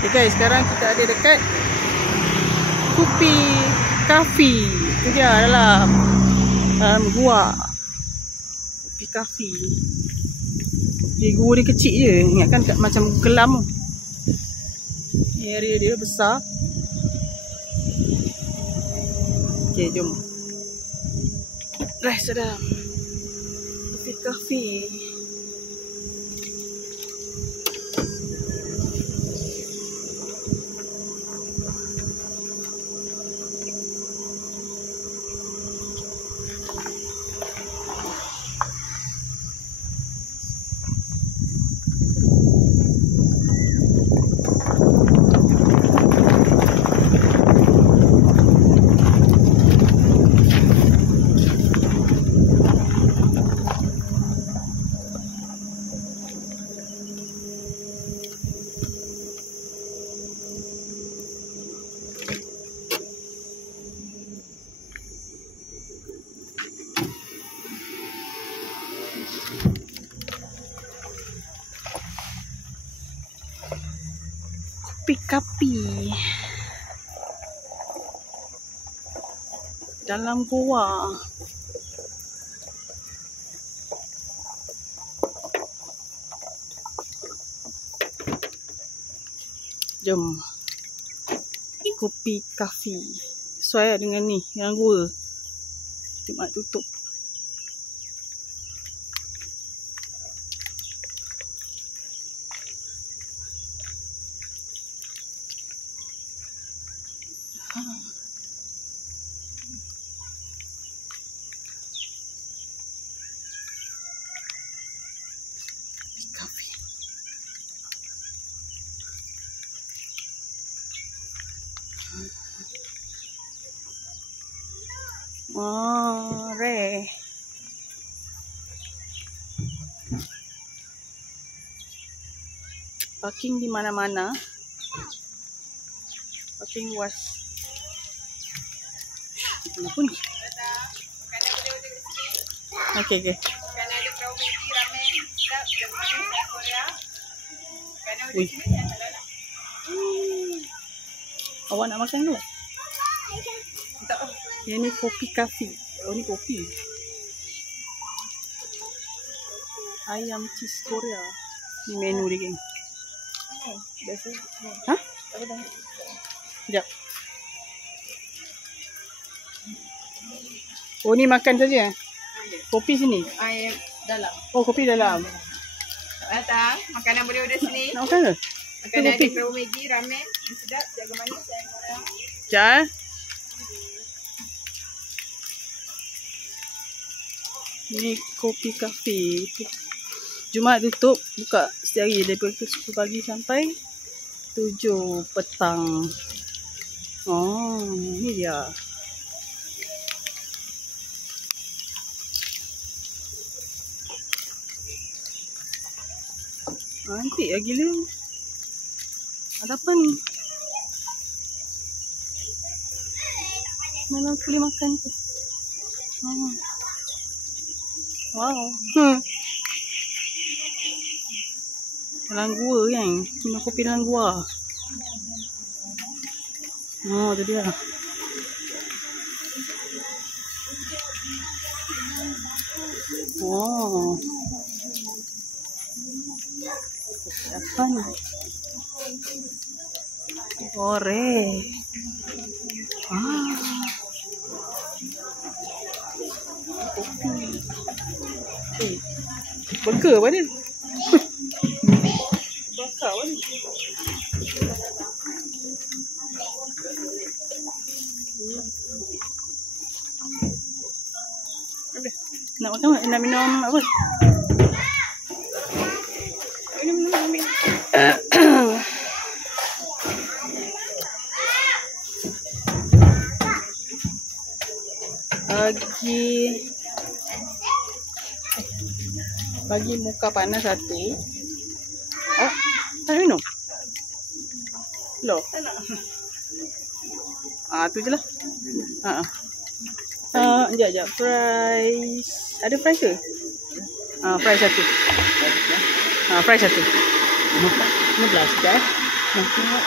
Okay guys, sekarang kita ada dekat Kopi Cafe. Itu dia dalam gua. Kopi Cafe. Gua dia kecil je. Ingatkan macam kelam. Area dia besar. Okay, jom. Rest dalam Kopi Cafe. Kopi Cafe dalam goa. Jom. Kopi Cafe sesuai dengan ni, yang gua cuma tutup. Cafe. Oh, rare. Parking di mana-mana. Parking luas. Kenapa ni? Okey, okey. Kan ada perahu Maggi, ramen, sedap, jagung Korea. Kan ada Ui. di sini yang halal. Awak nak makan ke? Tak. Yang ni Kopi Cafe. Oh, ni kopi. Ayam cheese Korea. Ni menu dia, geng. Biasa. Ha? Apa dah? Sekejap. Oh, ni makan saja. Kopi sini. Air dalam. Oh, kopi dalam. Datang, makanan boleh order sini. Nak makan ke? Makanan ada kopi. perahu Maggi, ramen, yang sedap, jagung manis, ayam Korea. Sekejap. Ni Kopi Cafe. Jumaat tutup, buka setiap hari daripada 10 pagi sampai 7 petang. Oh, ni dia. Antik lah gila. Ada apa ni? Mana aku boleh makan tu? Oh. Wow. Dalam gua kan. Minum kopi dalam gua. Oh, tu dia. Oh. Apa ni? Ore. Ah. Kopi. Burger apa ni? Bakar apa ni? Nak makan apa? Nak minum apa? Minum. Bagi muka panas satu. Ah, tak nak minum? Loh. Tak nak. Ah, tu je lah. Sekejap. Fries. Ada fries ke? Fries satu. Fries satu. 15. Sekejap. Nah, tengok.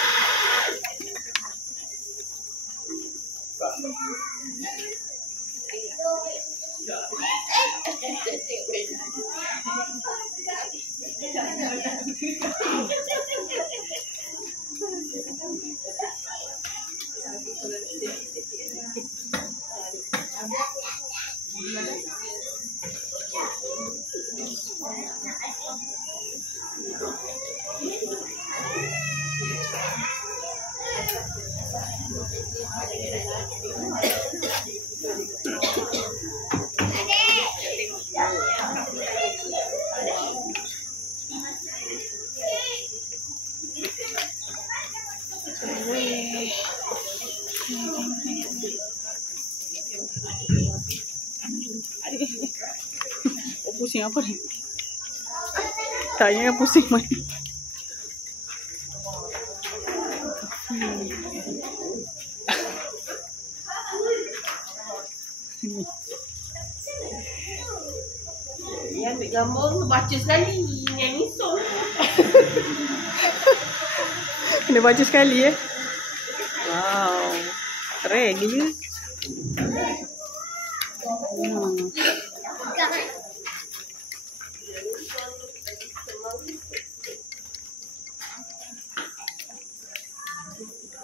Oh, pusing apa ni? Tanya pusing mana? Dia ambil gambar, baca sekali. Yang misol. Kena baca sekali Wow. Keren gila.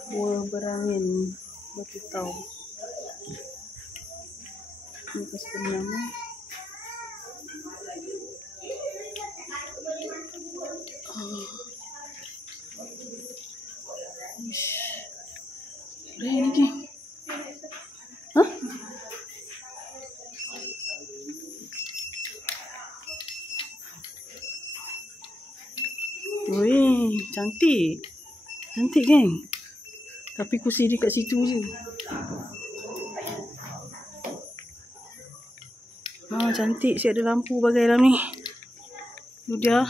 Buah berangin. Batu tahu. Ini kasih nama. Keren ni. Hah? Wih, cantik. Cantik geng. Tapi kursi dia kat situ je. Cantik. Siap ada lampu bagai dalam ni. Tu dia.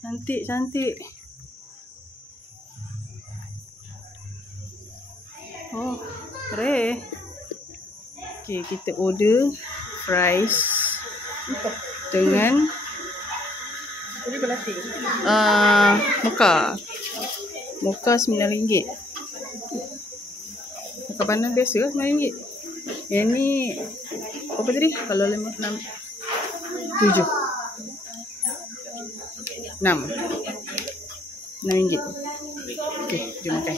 Cantik, cantik. Oh, keren. Okay, kita order fries dengan mocha. Mocha RM9. Mocha panas biasa lah RM9. Yang ni apa tadi? Kalau 5, 6, 7, 6 RM6. Okay, jom makan.